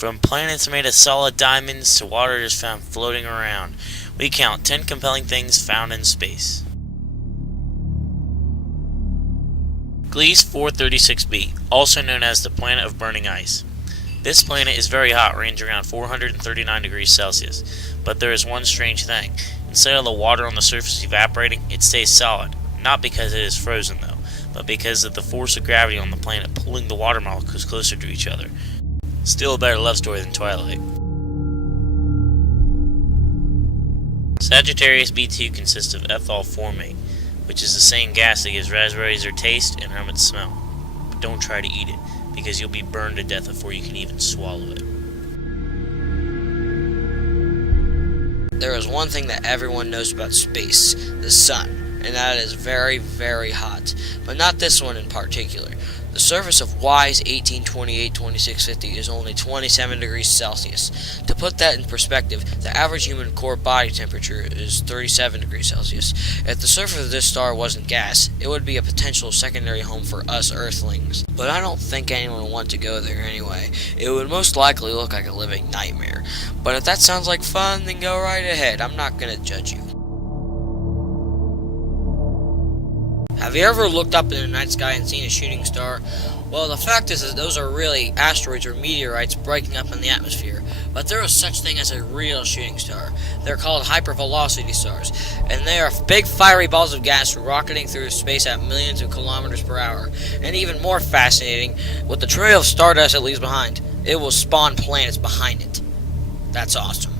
From planets made of solid diamonds to water just found floating around, we count 10 compelling things found in space. Gliese 436b, also known as the planet of burning ice. This planet is very hot, ranging around 439 degrees Celsius, but there is one strange thing. Instead of the water on the surface evaporating, it stays solid, not because it is frozen though, but because of the force of gravity on the planet pulling the water molecules closer to each other. Still a better love story than Twilight. Sagittarius B2 consists of ethyl formate, which is the same gas that gives raspberries their taste and rum its smell. But don't try to eat it, because you'll be burned to death before you can even swallow it. There is one thing that everyone knows about space, the sun, and that is very, very hot, but not this one in particular. The surface of Y's 1828-2650 is only 27 degrees Celsius. To put that in perspective, the average human core body temperature is 37 degrees Celsius. If the surface of this star wasn't gas, it would be a potential secondary home for us Earthlings. But I don't think anyone would want to go there anyway. It would most likely look like a living nightmare. But if that sounds like fun, then go right ahead. I'm not gonna judge you. Have you ever looked up in the night sky and seen a shooting star? Well, the fact is that those are really asteroids or meteorites breaking up in the atmosphere. But there is such thing as a real shooting star. They're called hypervelocity stars, and they are big fiery balls of gas rocketing through space at millions of kilometers per hour. And even more fascinating, with the trail of stardust it leaves behind, it will spawn planets behind it. That's awesome.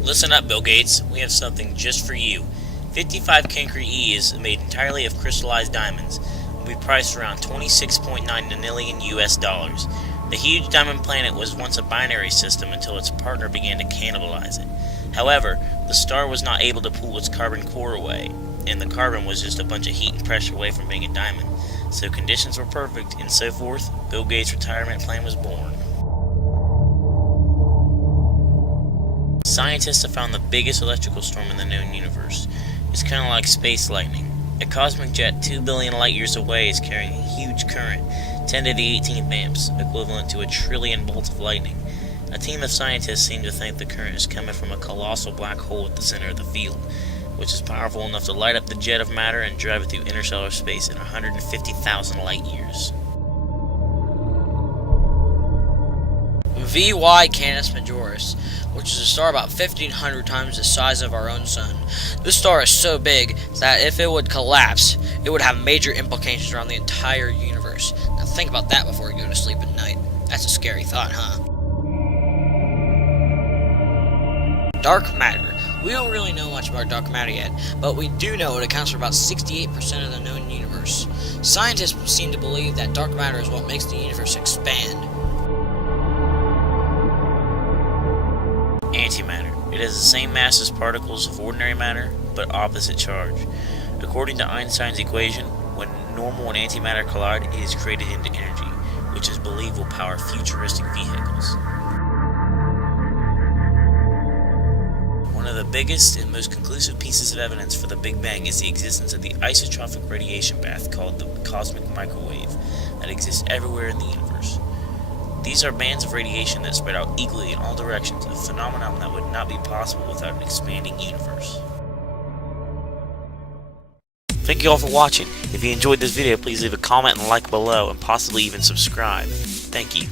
Listen up, Bill Gates, we have something just for you. 55 Cancri E is made entirely of crystallized diamonds and will be priced around $26.9 million US. The huge diamond planet was once a binary system until its partner began to cannibalize it. However, the star was not able to pull its carbon core away, and the carbon was just a bunch of heat and pressure away from being a diamond. So conditions were perfect, and so forth, Bill Gates' retirement plan was born. Scientists have found the biggest electrical storm in the known universe. It's kind of like space lightning. A cosmic jet 2 billion light years away is carrying a huge current, 10 to the 18th amps, equivalent to 1 trillion bolts of lightning. A team of scientists seem to think the current is coming from a colossal black hole at the center of the field, which is powerful enough to light up the jet of matter and drive it through interstellar space in 150,000 light years. VY Canis Majoris, which is a star about 1,500 times the size of our own sun. This star is so big that if it would collapse, it would have major implications around the entire universe. Now think about that before you go to sleep at night. That's a scary thought, huh? Dark matter. We don't really know much about dark matter yet, but we do know it accounts for about 68% of the known universe. Scientists seem to believe that dark matter is what makes the universe expand. Antimatter. It has the same mass as particles of ordinary matter, but opposite charge. According to Einstein's equation, when normal and antimatter collide, it is created into energy, which is believed will power futuristic vehicles. One of the biggest and most conclusive pieces of evidence for the Big Bang is the existence of the isotropic radiation bath called the cosmic microwave that exists everywhere in the universe. These are bands of radiation that spread out equally in all directions, a phenomenon that would not be possible without an expanding universe. Thank you all for watching. If you enjoyed this video, please leave a comment and like below, and possibly even subscribe. Thank you.